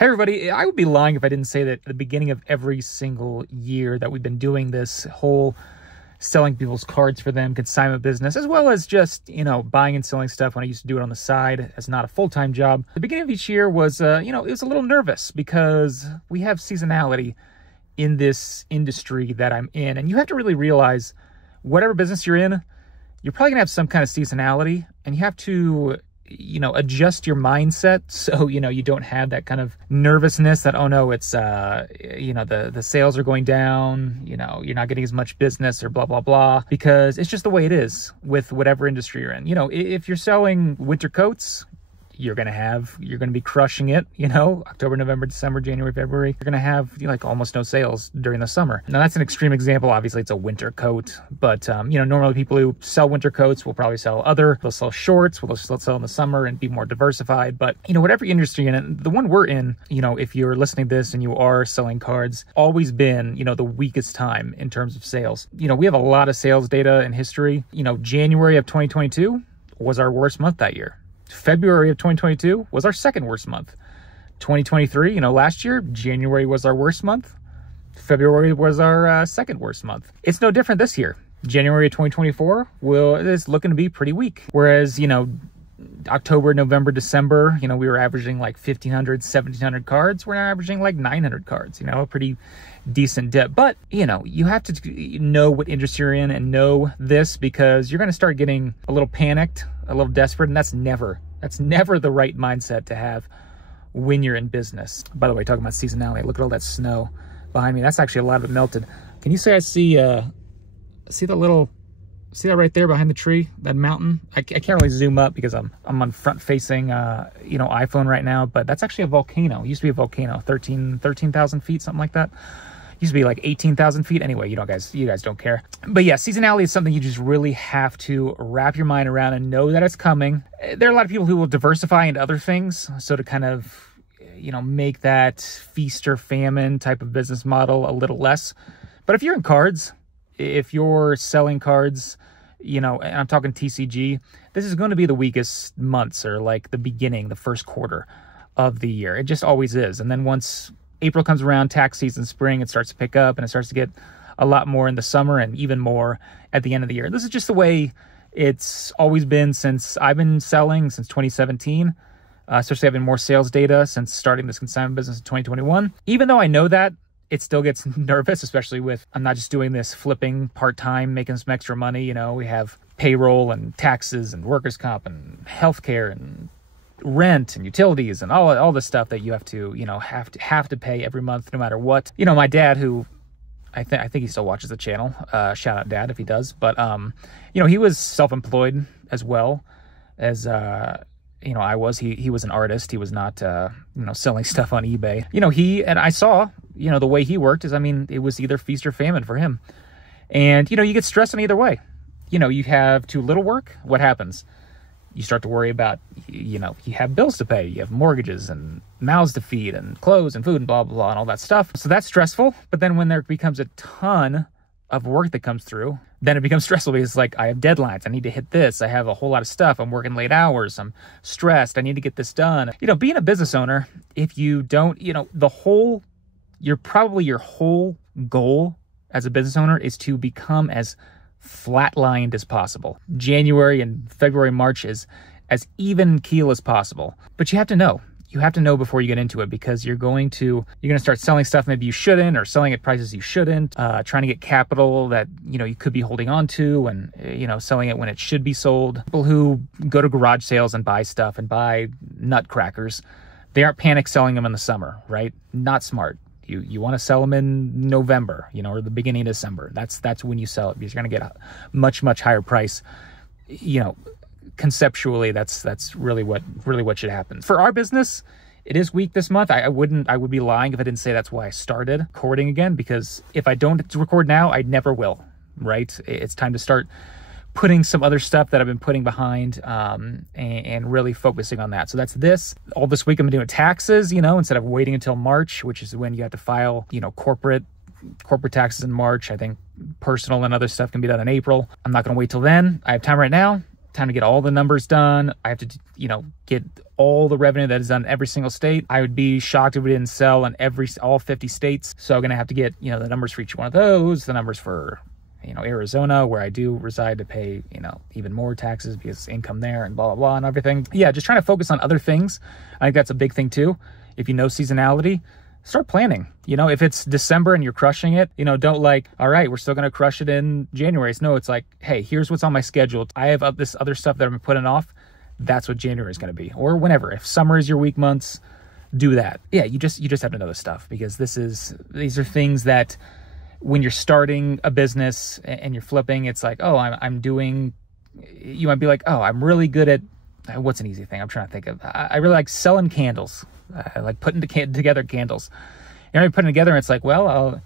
Hey everybody, I would be lying if I didn't say that at the beginning of every single year that we've been doing this whole selling people's cards for them, consignment business, as well as just, buying and selling stuff when I used to do it on the side as not a full-time job. The beginning of each year was, it was a little nervous because we have seasonality in this industry that I'm in. And you have to really realize whatever business you're in, you're probably gonna have some kind of seasonality, and you have to adjust your mindset so you don't have that kind of nervousness that, oh no, it's the sales are going down, you're not getting as much business or blah blah blah, because it's just the way it is with whatever industry you're in. If you're selling winter coats, you're gonna be crushing it, October, November, December, January, February. You're gonna have almost no sales during the summer. Now that's an extreme example. Obviously it's a winter coat, but normally people who sell winter coats will probably they'll sell shorts, they'll sell in the summer and be more diversified. But whatever industry you're in, the one we're in, if you're listening to this and you are selling cards, always been, the weakest time in terms of sales. We have a lot of sales data and history. January of 2022 was our worst month that year. February of 2022 was our second worst month. 2023, last year, January was our worst month. February was our second worst month. It's no different this year. January of 2024 is looking to be pretty weak. Whereas, October, November, December, we were averaging like 1,500, 1,700 cards. We're now averaging like 900 cards, a pretty decent dip. But, you have to know what industry you're in and know this, because you're going to start getting a little panicked, a little desperate, and that's never the right mindset to have when you're in business. By the way, talking about seasonality, look at all that snow behind me. That's actually a lot of it melted. Can you say I see that right there behind the tree, that mountain? I can't really zoom up because I'm on front facing iPhone right now, but that's actually a volcano. It used to be a volcano, 13,000 feet, something like that. Used to be like 18,000 feet. Anyway, you guys don't care. But yeah, seasonality is something you just really have to wrap your mind around and know that it's coming. There are a lot of people who will diversify into other things, so to kind of, make that feast or famine type of business model a little less. But if you're in cards, if you're selling cards, and I'm talking TCG, this is going to be the weakest months, or like the first quarter of the year. It just always is. And then once April comes around, tax season, spring, it starts to pick up, and it starts to get a lot more in the summer and even more at the end of the year. This is just the way it's always been since I've been selling, since 2017, especially having more sales data since starting this consignment business in 2021. Even though I know that, it still gets nervous, especially with, I'm not just doing this flipping part-time, making some extra money. We have payroll and taxes and workers' comp and healthcare and rent and utilities and all the stuff that you have to have to pay every month, no matter what. My dad, who I think he still watches the channel, shout out Dad if he does, but he was self-employed as well as I was. He was an artist. He was not selling stuff on eBay. I saw the way he worked is, it was either feast or famine for him. And you get stressed in either way. You have too little work, what happens? You start to worry about, you have bills to pay, you have mortgages and mouths to feed and clothes and food and blah, blah, blah, and all that stuff. So that's stressful. But then when there becomes a ton of work that comes through, then it becomes stressful, because like, I have deadlines, I need to hit this, I have a whole lot of stuff, I'm working late hours, I'm stressed, I need to get this done. Being a business owner, if you don't, your whole goal as a business owner is to become as flatlined as possible. January and February, March is as even keel as possible. But you have to know before you get into it, because you're going to start selling stuff maybe you shouldn't, or selling at prices you shouldn't, trying to get capital that you could be holding on to, and selling it when it should be sold. People who go to garage sales and buy stuff and buy nutcrackers, they aren't panic selling them in the summer, right? Not smart. You want to sell them in November, or the beginning of December. That's when you sell it, because you're going to get a much, much higher price. Conceptually, that's really what should happen. For our business, it is weak this month. I would be lying if I didn't say that's why I started recording again, because if I don't record now, I never will, right? It's time to start putting some other stuff that I've been putting behind, and really focusing on that. So that's this. All this week I've been doing taxes, instead of waiting until March, which is when you have to file, corporate taxes in March. I think personal and other stuff can be done in April. I'm not going to wait till then. I have time right now. time to get all the numbers done. I have to, you know, get all the revenue that is done in every single state. I would be shocked if we didn't sell in all 50 states. So I'm going to have to get, you know, the numbers for each one of those, the numbers for, you know, Arizona, where I do reside, to pay, you know, even more taxes because income there and blah, blah, blah and everything. Yeah, just trying to focus on other things. I think that's a big thing too. If you know seasonality, start planning. You know, if it's December and you're crushing it, you know, don't like, all right, we're still going to crush it in January. No, it's like, hey, here's what's on my schedule. I have this other stuff that I'm putting off. That's what January is going to be, or whenever. If summer is your weak months, do that. Yeah, you just have to know this stuff, because these are things that when you're starting a business and you're flipping, it's like, oh, I'm doing, you might be like, oh, I'm really good at, what's an easy thing I'm trying to think of? I really like selling candles. I like putting together candles. You know, you're putting together and it's like, well,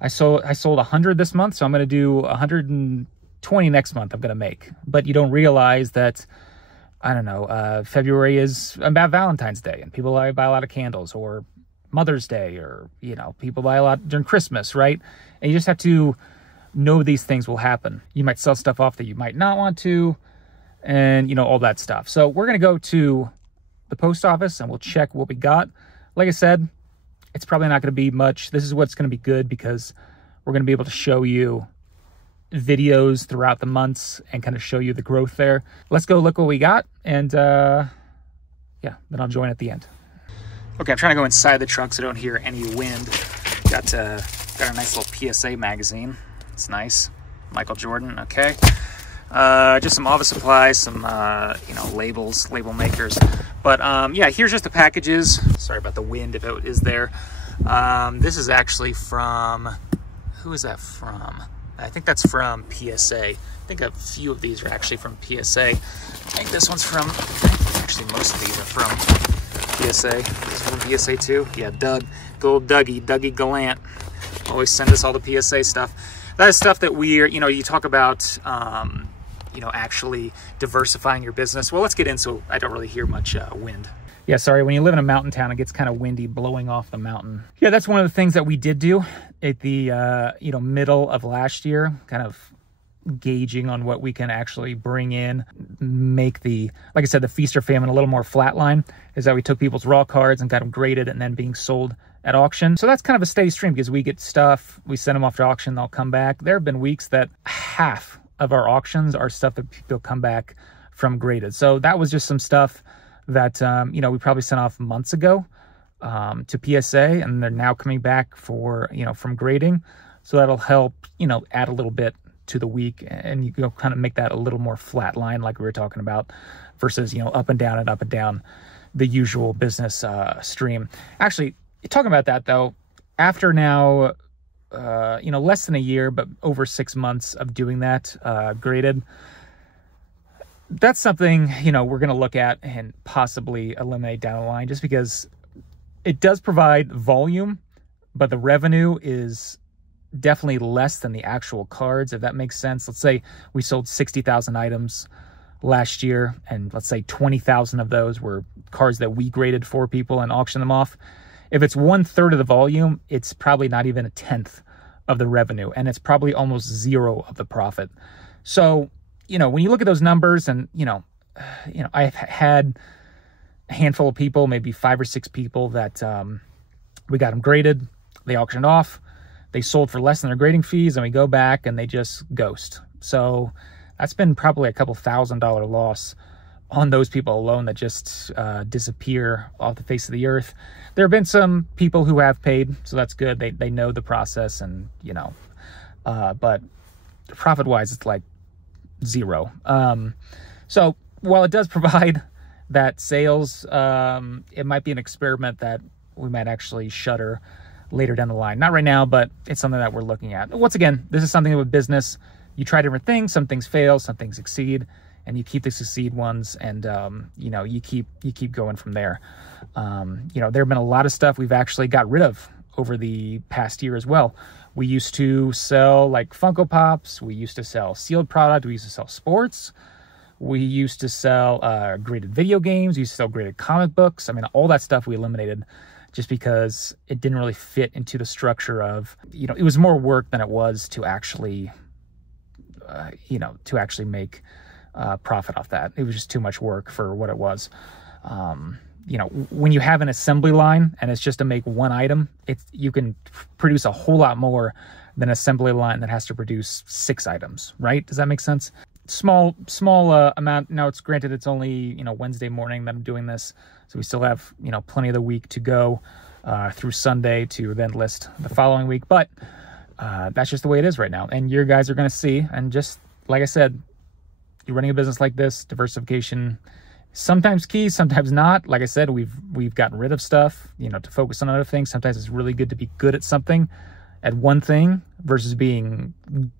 I sold 100 this month, so I'm going to do 120 next month I'm going to make. But you don't realize that, I don't know, February is about Valentine's Day, and people buy a lot of candles, or Mother's Day, or, you know, people buy a lot during Christmas, right? And you just have to know these things will happen. You might sell stuff off that you might not want to, and, you know, all that stuff. So we're going to go to the post office and we'll check what we got. Like I said, it's probably not going to be much. This is what's going to be good, because we're going to be able to show you videos throughout the months and kind of show you the growth there. Let's go look what we got, and yeah, then I'll join at the end. Okay, I'm trying to go inside the truck so I don't hear any wind. Got a nice little PSA magazine. It's nice. Michael Jordan, okay. Just some office supplies, some, you know, labels, label makers. But, yeah, here's just the packages. Sorry about the wind if it is there. This is actually from, who is that from? I think that's from PSA. I think a few of these are actually from PSA. I think this one's from, actually most of these are from PSA. This is from PSA too. Yeah, Dougie Gallant. Always send us all the PSA stuff. That is stuff that we're, you know, you talk about, you know, actually diversifying your business. Well, let's get in so I don't really hear much wind. Yeah, sorry, when you live in a mountain town, it gets kind of windy blowing off the mountain. Yeah, that's one of the things that we did do at the, you know, middle of last year, kind of gauging on what we can actually bring in, make the, like I said, the feast or famine a little more flatline, is that we took people's raw cards and got them graded and then being sold at auction. So that's kind of a steady stream, because we get stuff, we send them off to auction, they'll come back. There have been weeks that half of our auctions are stuff that people come back from graded. So that was just some stuff that, you know, we probably sent off months ago to PSA, and they're now coming back for, you know, from grading. So that'll help, you know, add a little bit to the week, and you can kind of make that a little more flat line like we were talking about, versus, you know, up and down the usual business stream. Actually, talking about that though, after now, you know, less than a year, but over 6 months of doing that graded, that's something, you know, we're going to look at and possibly eliminate down the line, just because it does provide volume, but the revenue is definitely less than the actual cards, if that makes sense. Let's say we sold 60,000 items last year, and let's say 20,000 of those were cards that we graded for people and auctioned them off. If it's 1/3 of the volume, it's probably not even 1/10 of the revenue, and it's probably almost 0 of the profit. So, you know, when you look at those numbers, and, you know, I've had a handful of people, maybe 5 or 6 people that we got them graded, they auctioned off, they sold for less than their grading fees, and we go back and they just ghost. So that's been probably a couple $1,000 loss on those people alone that just disappear off the face of the earth. There have been some people who have paid, so that's good. They know the process, and, you know, but profit-wise, it's like 0. So while it does provide that sales, it might be an experiment that we might actually shutter later down the line. Not right now, but it's something that we're looking at. Once again, this is something with business. You try different things. Some things fail, some things succeed, and you keep the succeed ones, and you know, you keep going from there. You know, there have been a lot of stuff we've actually got rid of over the past year as well. We used to sell like Funko Pops. We used to sell sealed product. We used to sell sports. We used to sell graded video games. We used to sell graded comic books. I mean, all that stuff we eliminated just because it didn't really fit into the structure of, you know, it was more work than it was to actually, you know, to actually make profit off that. It was just too much work for what it was. You know, when you have an assembly line and it's just to make one item, you can produce a whole lot more than an assembly line that has to produce 6 items, right? Does that make sense? Small amount. Now, it's granted it's only, you know, Wednesday morning that I'm doing this, so we still have, you know, plenty of the week to go through Sunday to then list the following week. But that's just the way it is right now, and your guys are going to see. And just like I said, you're running a business like this, diversification sometimes key, sometimes not. Like I said, we've gotten rid of stuff, you know, to focus on other things. Sometimes it's really good to be good at something, at one thing, versus being an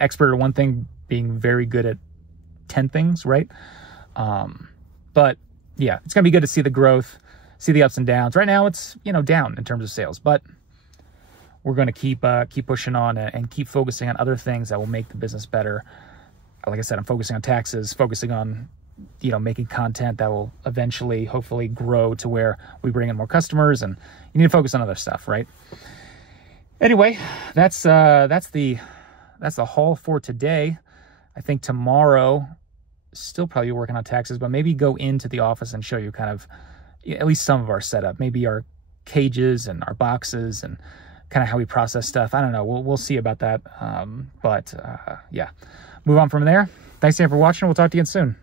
expert at one thing, being very good at 10 things, right? But yeah, it's gonna be good to see the growth, see the ups and downs. Right now it's, you know, down in terms of sales, but we're going to keep pushing on and keep focusing on other things that will make the business better. Like I said, I'm focusing on taxes, focusing on, you know, making content that will eventually, hopefully, grow to where we bring in more customers, and you need to focus on other stuff, right? Anyway, that's the haul for today. I think tomorrow, still probably working on taxes, but maybe go into the office and show you kind of at least some of our setup, maybe our cages and our boxes and kind of how we process stuff. I don't know. We'll see about that. Yeah, move on from there. Thanks again for watching. We'll talk to you again soon.